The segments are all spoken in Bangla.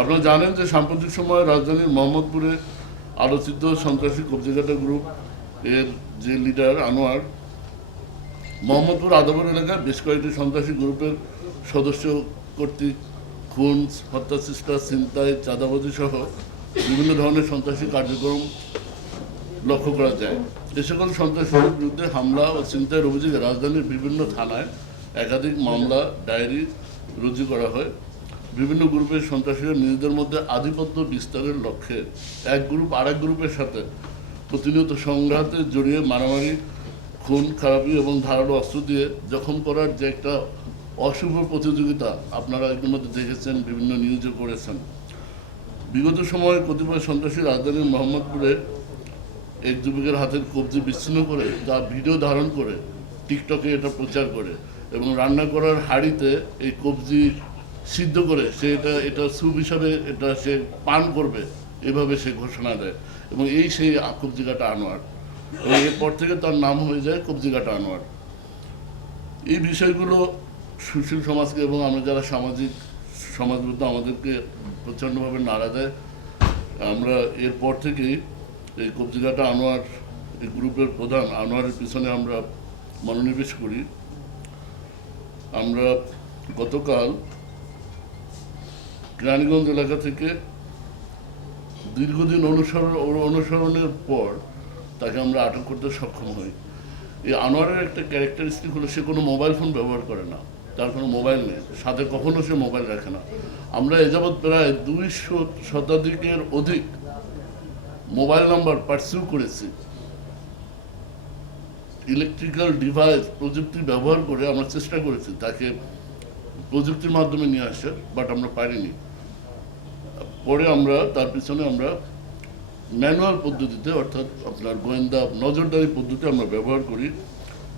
আপনারা জানেন যে সাম্প্রতিক সময়ে রাজধানীর মোহাম্মদপুরে আলোচিত সন্ত্রাসী কবজিঘাটা গ্রুপ এর যে লিডার আনোয়ার, মোহাম্মদপুর আদবর এলাকায় বেশ কয়েকটি সন্ত্রাসী গ্রুপের সদস্য কর্তৃক খুন, হত্যা চেষ্টা, ছিনতাই, চাঁদাবাজি সহ বিভিন্ন ধরনের সন্ত্রাসী কার্যক্রম লক্ষ্য করা যায়। এ সকল সন্ত্রাসীদের বিরুদ্ধে হামলা ও ছিনতাইয়ের অভিযোগে রাজধানীর বিভিন্ন থানায় একাধিক মামলা, ডায়েরি রুজু করা হয়। বিভিন্ন গ্রুপের সন্ত্রাসীরা নিজেদের মধ্যে আধিপত্য বিস্তারের লক্ষ্যে এক গ্রুপ আরেক গ্রুপের সাথে প্রতিনিয়ত সংঘাতে জড়িয়ে মারামারি, খুন, খারাপি এবং ধারালো অস্ত্র দিয়ে জখম করার যে একটা অশুভ প্রতিযোগিতা আপনারা ইতিমধ্যে দেখেছেন, বিভিন্ন নিউজে করেছেন বিগত সময়ে কতিপয় সন্ত্রাসী রাজধানীর মোহাম্মদপুরে এক যুবকের হাতের কবজি বিচ্ছিন্ন করে তা ভিডিও ধারণ করে, টিকটকে এটা প্রচার করে এবং রান্না করার হাঁড়িতে এই কবজি সিদ্ধ করে, সে এটা এটা স্যুপ হিসাবে এটা সে পান করবে, এভাবে সে ঘোষণা দেয়। এবং এই সেই কবজি কাটা আনোয়ার। এবং এরপর থেকে তার নাম হয়ে যায় কবজি কাটা আনোয়ার। এই বিষয়গুলো সুশীল সমাজকে এবং আমরা যারা সামাজিক, সমাজবদ্ধ আমাদেরকে প্রচণ্ডভাবে নাড়া দেয়, আমরা এরপর থেকেই এই কবজিঘাটা আনোয়ার এই গ্রুপের প্রধান, আনোয়ারের পিছনে আমরা মনোনিবেশ করি। আমরা গতকাল কেরানীগঞ্জ এলাকা থেকে দীর্ঘদিন অনুসরণ, অনুসরণের পর তাকে আমরা আটক করতে সক্ষম হই। এই আনোয়ারের একটা ক্যারেক্টারিস্টিক হলো সে কোনো মোবাইল ফোন ব্যবহার করে না। তার কোনো মোবাইল নেই। সাথে কখনো সে মোবাইল রাখে না। আমরা এ যাবৎ প্রায় দুইশো শতাধিকের অধিক মোবাইল নাম্বার পার্সিউ করেছি। ইলেকট্রিক্যাল ডিভাইস প্রযুক্তি ব্যবহার করে আমরা চেষ্টা করেছি তাকে প্রযুক্তির মাধ্যমে নিয়ে আসার বাট আমরা পারিনি। পরে আমরা, তার পিছনে আমরা ম্যানুয়াল পদ্ধতিতে, অর্থাৎ আপনার গোয়েন্দা নজরদারি পদ্ধতি আমরা ব্যবহার করি।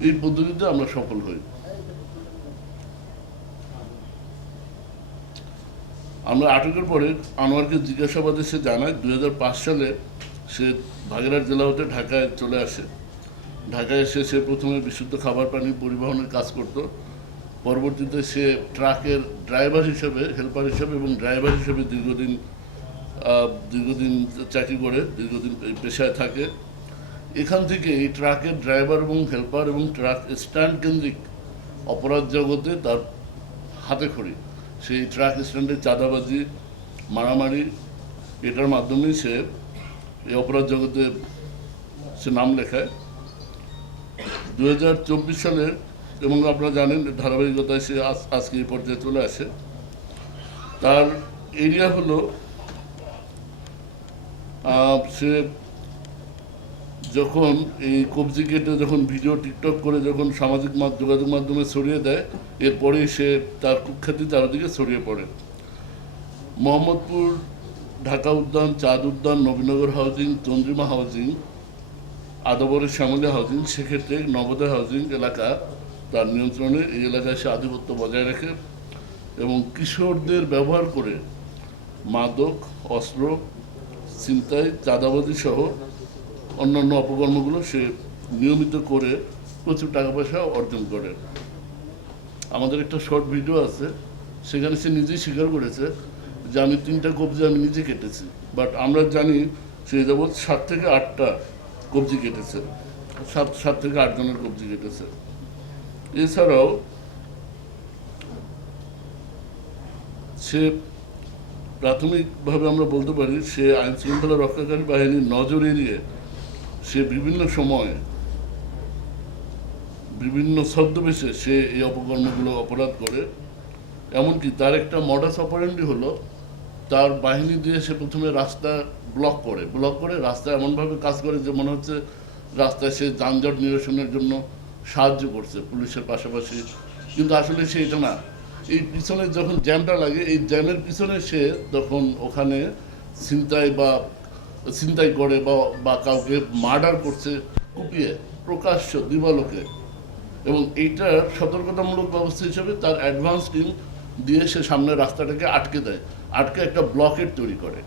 এই পদ্ধতিতে আমরা সফল হই। আমরা আটকের পরে আনোয়ারকে জিজ্ঞাসাবাদে সে জানায়, দুই হাজার পাঁচ সালে সে ভাগেরহাট জেলা হতে ঢাকায় চলে আসে। ঢাকায় এসে সে প্রথমে বিশুদ্ধ খাবার পানি পরিবহনের কাজ করত। পরবর্তীতে সে ট্রাকের ড্রাইভার হিসেবে, হেল্পার হিসেবে এবং ড্রাইভার হিসেবে দীর্ঘদিন দীর্ঘদিন চাকরি করে, দীর্ঘদিন পেশায় থাকে। এখান থেকে এই ট্রাকের ড্রাইভার এবং হেল্পার এবং ট্রাক স্ট্যান্ড কেন্দ্রিক অপরাধ জগতে তার হাতে খড়ি। সেই ট্রাক স্ট্যান্ডে চাঁদাবাজি, মারামারি, এটার মাধ্যমেই সে এই অপরাধ জগতে সে নাম লেখায়। দু হাজার চব্বিশ সালের এবং আপনারা জানেন ধারাবাহিকতায় সে আজকে এই পর্যায়ে চলে আসে। তার এরিয়া হলো সে যখন এই কবজি কেটে যখন ভিডিও টিকটক করে যখন সামাজিক যোগাযোগ মাধ্যমে ছড়িয়ে দেয় এরপরেই সে তার কুখ্যাতি চারদিকে ছড়িয়ে পড়ে। মোহাম্মদপুর, ঢাকা উদ্যান, চাঁদ উদ্যান, নবীনগর হাউজিং, চন্দ্রিমা হাউজিং, আদবরের শ্যামলী হাউজিং, সেক্ষেত্রে নবোদয় হাউজিং এলাকা তার নিয়ন্ত্রণে এই এলাকায় সে আধিপত্য বজায় রাখে এবং কিশোরদের ব্যবহার করে মাদক, অস্ত্র, ছিনতাই, চাঁদাবাজি সহ অন্যান্য অপকর্মগুলো সে নিয়মিত করে প্রচুর টাকা পয়সা অর্জন করে। আমাদের একটা শর্ট ভিডিও আছে, সেখানে সে নিজেই স্বীকার করেছে যে আমি তিনটা কবজি আমি নিজে কেটেছি, বাট আমরা জানি সে যাবৎ সাত থেকে আটটা কবজি কেটেছে, সাত সাত থেকে আট জনের কবজি কেটেছে। এছাড়াও সে প্রাথমিকভাবে আমরা বলতে পারি সে আইন শৃঙ্খলা রক্ষাকারী বাহিনীর নজর এড়িয়ে সে বিভিন্ন সময়ে বিভিন্ন ছদ্মবেশে সে এই অপকর্মগুলো অপরাধ করে। এমনকি তার একটা মডাস অপারেন্ডি হলো তার বাহিনী দিয়ে সে প্রথমে রাস্তা ব্লক করে। ব্লক করে রাস্তা এমনভাবে কাজ করে যে মনে হচ্ছে রাস্তায় সে যানজট নিরসনের জন্য সাহায্য করছে পুলিশের পাশাপাশি। কিন্তু আসলে সে এটা না। এই পিছনে যখন জ্যামটা লাগে, এই জ্যামের পিছনে সে তখন ওখানে ছিনতাই বা ছিনতাই করে বা বা কাউকে মার্ডার করছে, কুপিয়ে প্রকাশ্য দিবালোকে। এবং এইটার সতর্কতামূলক ব্যবস্থা হিসেবে তার অ্যাডভান্স টিম দিয়ে সে সামনের রাস্তাটাকে আটকে দেয়। আটকে একটা ব্লকেট তৈরি করে।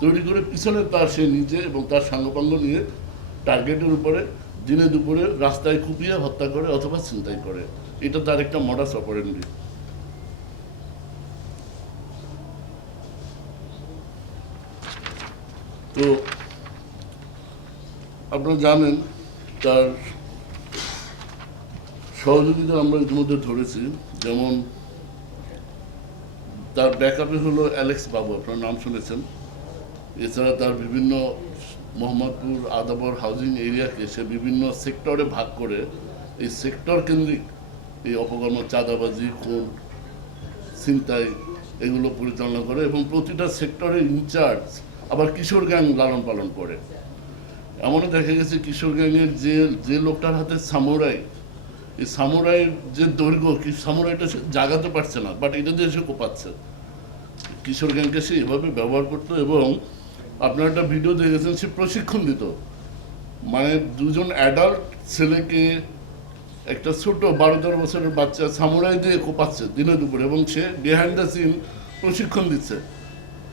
তৈরি করে পিছনে তার সে নিজে এবং তার সাঙ্গপাঙ্গ নিয়ে টার্গেটের উপরে দিনে দুপুরে রাস্তায় কুপিয়ে হত্যা করে অথবা ছিনতাই করে। এটা তার একটা মডাস অপারেন্ডি তো, আপনারা জানেন, তার সহযোগিতা আমরা ইতিমধ্যে ধরেছি। যেমন, তার ব্যাকআপে হলো অ্যালেক্স বাবু, আপনার নাম শুনেছেন। এছাড়া তার বিভিন্ন মোহাম্মদপুর, আদাবর হাউজিং এরিয়াকে সে বিভিন্ন সেক্টরে ভাগ করে এই সেক্টর কেন্দ্রিক এই অপকর্ম, চাঁদাবাজি, খুন, ছিনতাই এগুলো পরিচালনা করে এবং প্রতিটা সেক্টরের ইনচার্জ আবার কিশোর গ্যাং লালন পালন করে। এমনও দেখা গেছে কিশোর গ্যাংয়ের যে যে লোকটার হাতে সামুরাই, এই সামুরাইয়ের যে দৈর্ঘ্য, কি সামুরাইটা সে জাগাতে পারছে না, বাট এটা দিয়ে সে কোপাচ্ছে। কিশোর গ্যাংকে সে এভাবে ব্যবহার করতো এবং আপনার একটা ভিডিও দেখেছেন, সে প্রশিক্ষণ দিত মানে দুজন অ্যাডাল্ট ছেলেকে একটা ছোট বারো তেরো বছরের বাচ্চা সামুরাই দিয়ে কোপাচ্ছে দিনে দুপুরে এবং সে বিহাইন্ড দ্য সিন প্রশিক্ষণ দিচ্ছে।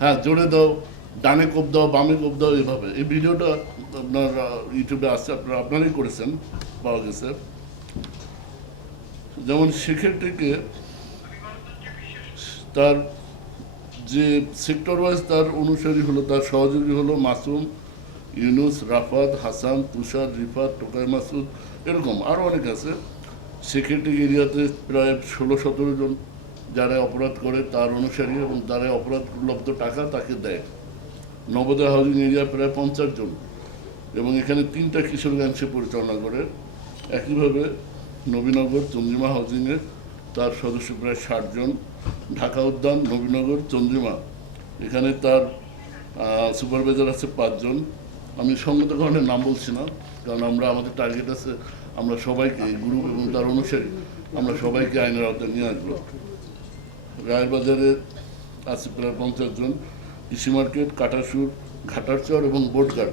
হ্যাঁ জোরে দাও, ডানে কোপ দাও, বামে কোপ দাও, এভাবে। এই ভিডিওটা আপনার ইউটিউবে আসছে আপনারা আপনারাই করেছেন, পাওয়া গেছে। যেমন সেক্ষেত্রে তার যে সেক্টর ওয়াইজ তার অনুসারী হলো, তার সহযোগী হলো মাসুম, ইউনুস, রাফাত, হাসান, তুষার, রিফাত, টোকাই মাসুদ, এরকম আরও অনেক আছে। সেক্রেটারি এরিয়াতে প্রায় ষোলো সতেরো জন যারা অপরাধ করে, তার অনুসারী এবং যারা অপরাধ লব্ধ টাকা তাকে দেয়। নবোদয় হাউজিং এরিয়া প্রায় পঞ্চাশ জন এবং এখানে তিনটা কিশোর গ্যাং সে পরিচালনা করে। একইভাবে নবীনগর, চন্দ্রিমা হাউজিংয়ে তার সদস্য প্রায় ষাট জন। ঢাকা উদ্যান নবীনগর চন্দ্রিমা। এখানে তার সুপারভাইজার আছে পাঁচজন। আমি সঙ্গত কারণে নাম বলছি না, কারণ আমরা, আমাদের টার্গেট আছে আমরা সবাইকে গ্রুপ এবং তার অনুসারী, আমরা সবাইকে আইনের আওতায় নিয়ে আসব। রায়বাজারে আছে প্রায় পঞ্চাশ জন। কৃষি মার্কেট, কাটাসুর, ঘাটারচর এবং বোটঘাট।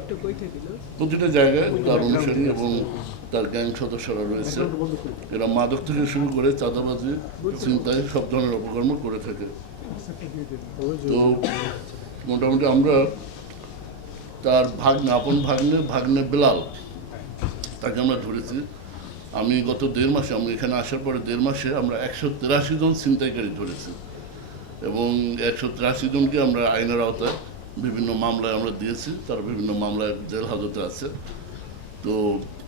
প্রতিটা জায়গায় তার অনুসারী এবং তার গ্যাং সদস্যরা রয়েছে। এরা মাদক থেকে শুরু করে চাঁদাবাজি চিন্তায় সব ধরনের অপকর্ম করে থাকে। তো মোটামুটি আমরা তার ভাগ্নে আপন ভাগ্নে ভাগ্নে বেলাল তাকে আমরা ধরেছি। আমি গত দেড় মাসে আমরা এখানে আসার পরে দেড় মাসে আমরা একশো তেরাশি জন ছিনতাইকারী ধরেছি। এবং একশো তিরাশি জনকে আমরা আইনের আওতায় বিভিন্ন মামলায় আমরা দিয়েছি। তারা বিভিন্ন মামলায় জেল হাজতে আছে। তো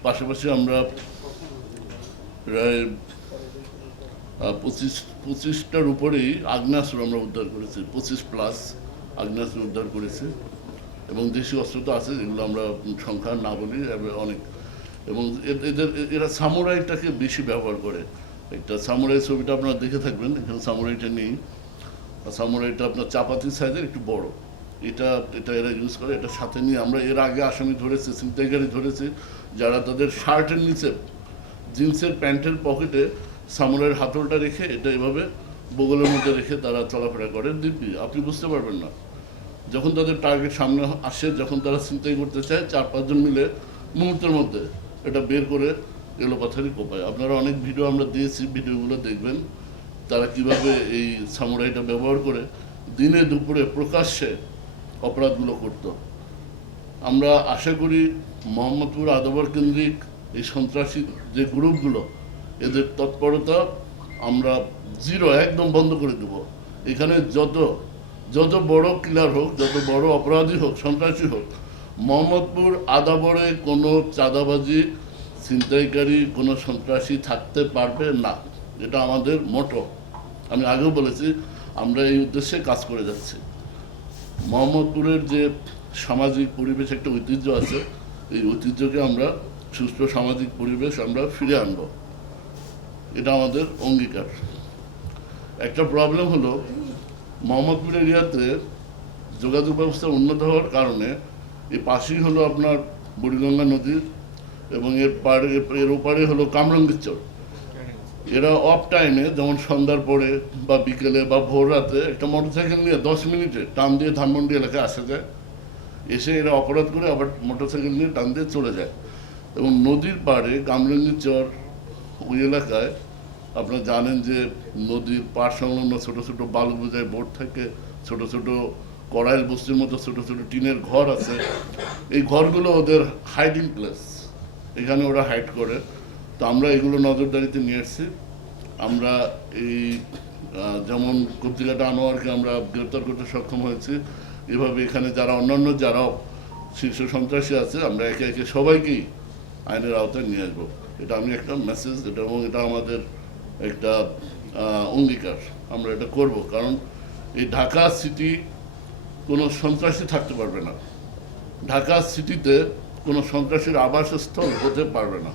পাশাপাশি আমরা প্রায় পঁচিশ, পঁচিশটার উপরেই আগ্নেয়াস্ত্র আমরা উদ্ধার করেছি, পঁচিশ প্লাস আগ্নেয়াস্ত্র উদ্ধার করেছি। এবং দেশি অস্ত্র তো আছে, যেগুলো আমরা সংখ্যা না বলি অনেক। এবং এদের, এরা সামুরাইটাকে বেশি ব্যবহার করে। একটা সামুরাই ছবিটা আপনারা দেখে থাকবেন, এখানে সামুরাইটা নেই। সামুরাইটা আপনার চাপাতি সাইজের একটু বড়। এটা এটা এরা ইউজ করে, এটা সাথে নিয়ে আমরা এর আগে আসামি ধরেছি ছিনতাইকারী ধরেছি। যারা তাদের শার্টের নিচে জিন্সের প্যান্টের পকেটে সামুরাইয়ের হাতলটা রেখে এটা এভাবে বগলের মধ্যে রেখে তারা চলাফেরা করে। দিব্যি, আপনি বুঝতে পারবেন না। যখন তাদের টার্গেট সামনে আসে, যখন তারা চিন্তাই করতে চায়, চার পাঁচজন মিলে মুহূর্তের মধ্যে এটা বের করে এলোপাথারি কোপায়। আপনারা অনেক ভিডিও আমরা দিয়েছি ভিডিওগুলো দেখবেন। তারা কীভাবে এই সামুরাইটা ব্যবহার করে দিনে দুপুরে প্রকাশ্যে অপরাধগুলো করত। আমরা আশা করি মোহাম্মদপুর আদাবর কেন্দ্রিক এই সন্ত্রাসী যে গ্রুপগুলো, এদের তৎপরতা আমরা জিরো, একদম বন্ধ করে দেব। এখানে যত যত বড় কিলার হোক, যত বড় অপরাধী হোক, সন্ত্রাসী হোক, মোহাম্মদপুর আদাবরে কোনো চাঁদাবাজি, ছিনতাইকারী, কোনো সন্ত্রাসী থাকতে পারবে না। এটা আমাদের মোটো আমি আগেও বলেছি, আমরা এই উদ্দেশ্যে কাজ করে যাচ্ছি। মোহাম্মদপুরের যে সামাজিক পরিবেশ একটা ঐতিহ্য আছে। এই ঐতিহ্যকে আমরা, সুস্থ সামাজিক পরিবেশ আমরা ফিরে আনব। এটা আমাদের অঙ্গীকার। একটা প্রবলেম হলো, মোহাম্মদপুর এরিয়াতে যোগাযোগ ব্যবস্থা উন্নত হওয়ার কারণে এই পাশেই হলো আপনার বুড়িগঙ্গা নদী এবং এর পাড়ে, এর ওপারে হলো কামরঙ্গীর চর। এরা অফ টাইমে যেমন সন্ধ্যার পরে বা বিকেলে বা ভোর রাতে একটা মোটরসাইকেল নিয়ে দশ মিনিটে টান দিয়ে ধানমন্ডি এলাকায় আসা যায়। এসে এরা অপরাধ করে আবার মোটরসাইকেল নিয়ে টান দিয়ে চলে যায়। এবং নদীর পাড়ে কামরঙ্গীর চর ওই এলাকায় আপনারা জানেন যে নদীর পাড় সংলগ্ন ছোট ছোট বালু বোঝায় বোট থেকে, ছোট ছোট কড়াইল বস্তির মতো ছোট ছোট টিনের ঘর আছে। এই ঘরগুলো ওদের হাইডিং প্লেস এখানে ওরা হাইড করে। তো আমরা এগুলো নজরদারিতে নিয়ে এসেছি। আমরা এই যেমন কবজিঘাটা আনোয়ারকে আমরা গ্রেপ্তার করতে সক্ষম হয়েছি এভাবে এখানে যারা অন্যান্য যারা শীর্ষ সন্ত্রাসী আছে, আমরা একে একে সবাইকেই আইনের আওতায় নিয়ে আসব। এটা আমি একটা মেসেজ এটা এবং এটা আমাদের একটা অঙ্গীকার। আমরা এটা করব। কারণ এই ঢাকা সিটি কোনো সন্ত্রাসী থাকতে পারবে না। ঢাকা সিটিতে কোনো সন্ত্রাসীর আবাসস্থল হতে পারবে না।